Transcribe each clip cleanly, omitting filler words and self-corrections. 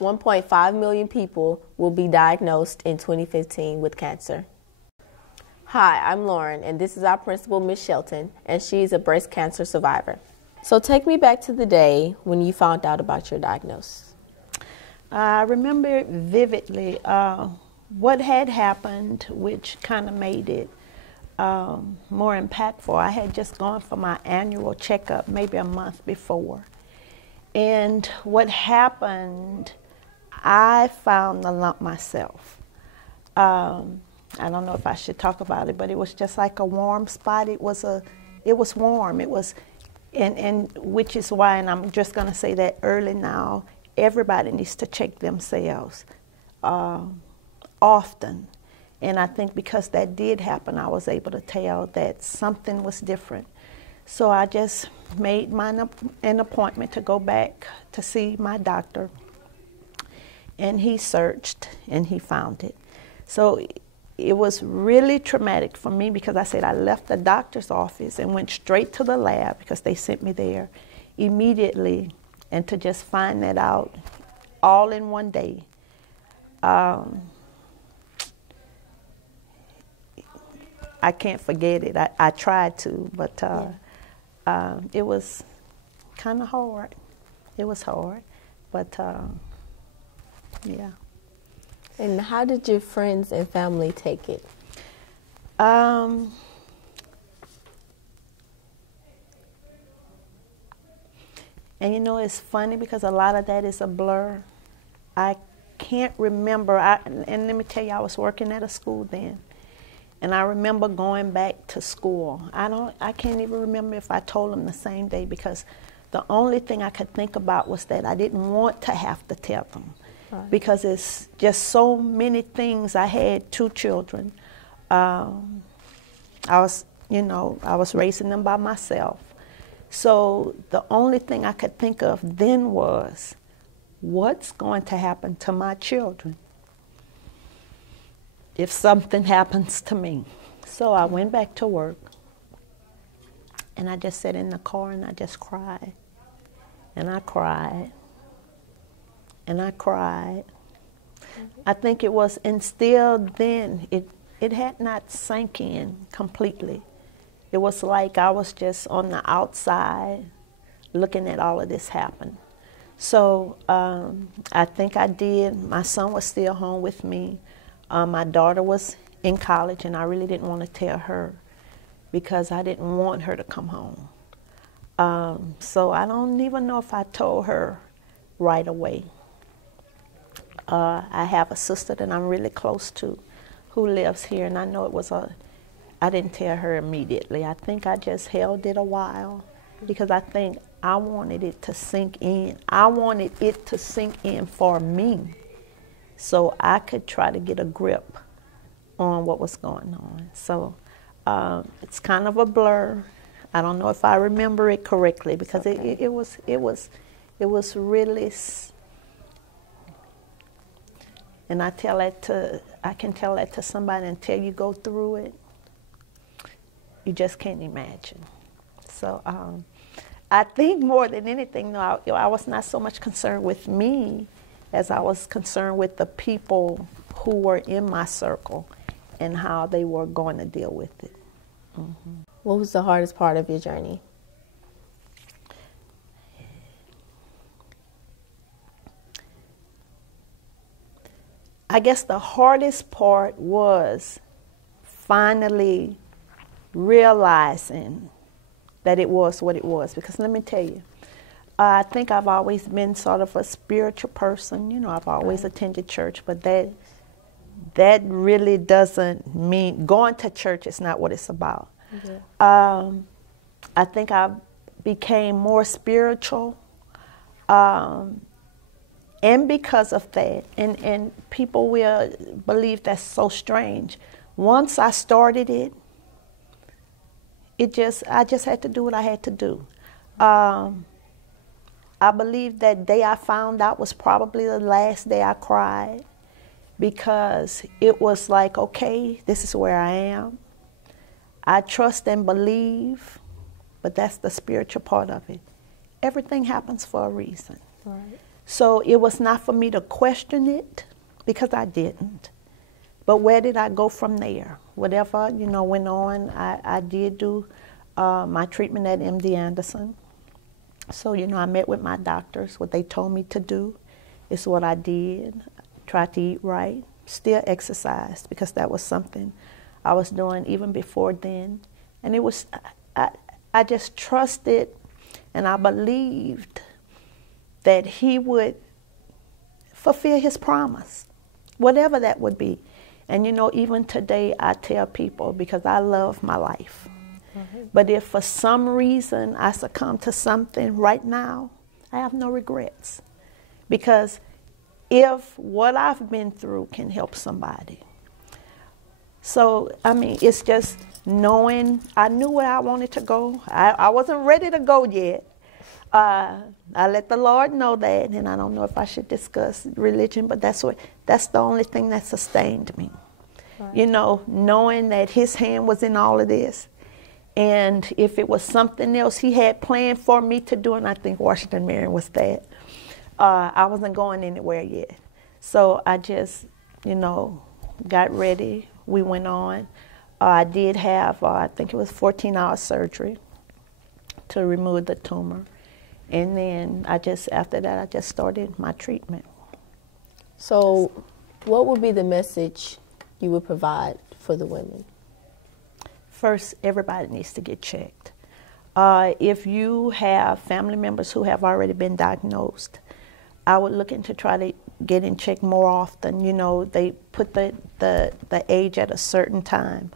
1.5 million people will be diagnosed in 2015 with cancer. Hi, I'm Lauren, and this is our principal, Ms. Shelton, and she's a breast cancer survivor. So take me back to the day when you found out about your diagnosis. I remember vividly what had happened, which kind of made it more impactful. I had just gone for my annual checkup maybe a month before. And what happened, I found the lump myself. I don't know if I should talk about it, but it was just like a warm spot. It was warm. It was, and which is why, and I'm just going to say that early now, everybody needs to check themselves often. And I think because that did happen, I was able to tell that something was different. So I just made an appointment to go back to see my doctor. And he searched and he found it. So it was really traumatic for me because I said I left the doctor's office and went straight to the lab because they sent me there immediately. And to just find that out all in one day, I can't forget it. I tried to, but it was kind of hard. It was hard, but yeah. And how did your friends and family take it? And you know, it's funny because a lot of that is a blur. I can't remember, and let me tell you, I was working at a school then. And I remember going back to school. I can't even remember if I told them the same day because the only thing I could think about was that I didn't want to have to tell them. Right. Because it's just so many things. I had 2 children. I was raising them by myself. So the only thing I could think of then was, what's going to happen to my children if something happens to me? So I went back to work, and I just sat in the car and I just cried. And I cried. And I cried. I think it was instilled then. It had not sank in completely. It was like I was just on the outside looking at all of this happen. So I think I did. My son was still home with me. My daughter was in college, and I really didn't want to tell her because I didn't want her to come home. So I don't even know if I told her right away. I have a sister that I'm really close to who lives here, and I know I didn't tell her immediately. I think I just held it a while because I think I wanted it to sink in. I wanted it to sink in for me so I could try to get a grip on what was going on. So it's kind of a blur. I don't know if I remember it correctly because okay. it was really, and I can tell that to somebody until you go through it. You just can't imagine. So I think more than anything, though, I was not so much concerned with me as I was concerned with the people who were in my circle and how they were going to deal with it. Mm-hmm. What was the hardest part of your journey? I guess the hardest part was finally realizing that it was what it was. Because let me tell you, I think I've always been sort of a spiritual person. You know, I've always attended church, but that really doesn't mean going to church is not what it's about. Yeah. I think I became more spiritual, and because of that, and people will believe that's so strange. Once I started it, I just had to do what I had to do. I believe that day I found out was probably the last day I cried because it was like, okay, this is where I am. I trust and believe, but that's the spiritual part of it. Everything happens for a reason. Right. So it was not for me to question it, because I didn't. But where did I go from there? Whatever, went on, I did do my treatment at MD Anderson. So, I met with my doctors. What they told me to do is what I did. Tried to eat right, still exercised, because that was something I was doing even before then. And it was, I just trusted and I believed that he would fulfill his promise, whatever that would be. And even today I tell people, because I love my life, but if for some reason I succumb to something right now, I have no regrets. Because if what I've been through can help somebody. So, it's just knowing, I knew where I wanted to go. I wasn't ready to go yet. I let the Lord know that, and I don't know if I should discuss religion, but that's the only thing that sustained me. Right. Knowing that his hand was in all of this. And if it was something else he had planned for me to do, and I think Washington, Marion was that, I wasn't going anywhere yet. So I just, got ready. We went on. I did have, I think it was 14-hour surgery to remove the tumor. And then after that, I just started my treatment. So what would be the message you would provide for the women? First, everybody needs to get checked. If you have family members who have already been diagnosed, I would look into try to get in check more often. They put the age at a certain time.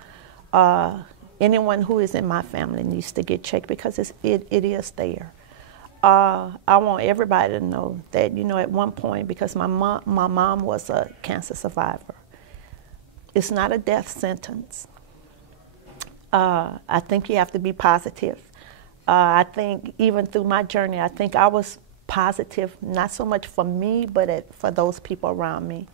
Anyone who is in my family needs to get checked, because it is there. I want everybody to know that, at one point, because my mom was a cancer survivor, it's not a death sentence. I think you have to be positive. I think even through my journey, I think I was positive, not so much for me, but for those people around me.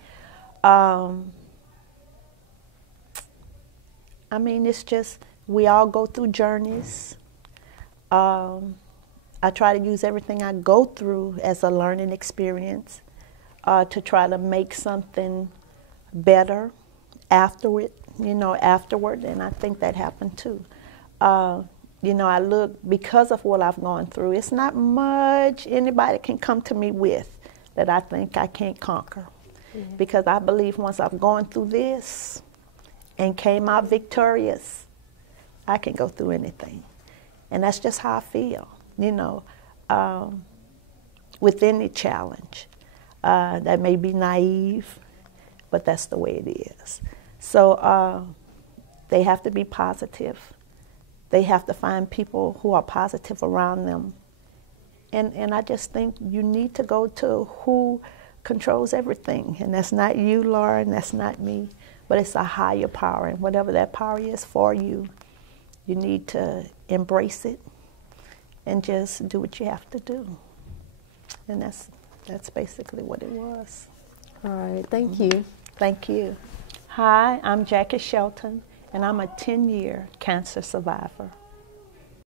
It's just, we all go through journeys. I try to use everything I go through as a learning experience to try to make something better afterward, and I think that happened too. I look, because of what I've gone through, it's not much anybody can come to me with that I think I can't conquer. Mm-hmm. Because I believe once I've gone through this and came out victorious, I can go through anything. And that's just how I feel, with any challenge. That may be naive, but that's the way it is. So they have to be positive. They have to find people who are positive around them. And I just think you need to go to who controls everything. And that's not you, Lauren, that's not me, but it's a higher power. And whatever that power is for you, you need to embrace it and just do what you have to do. And that's basically what it was. All right, thank you. Thank you. Hi, I'm Jackie Shelton, and I'm a 10-year cancer survivor.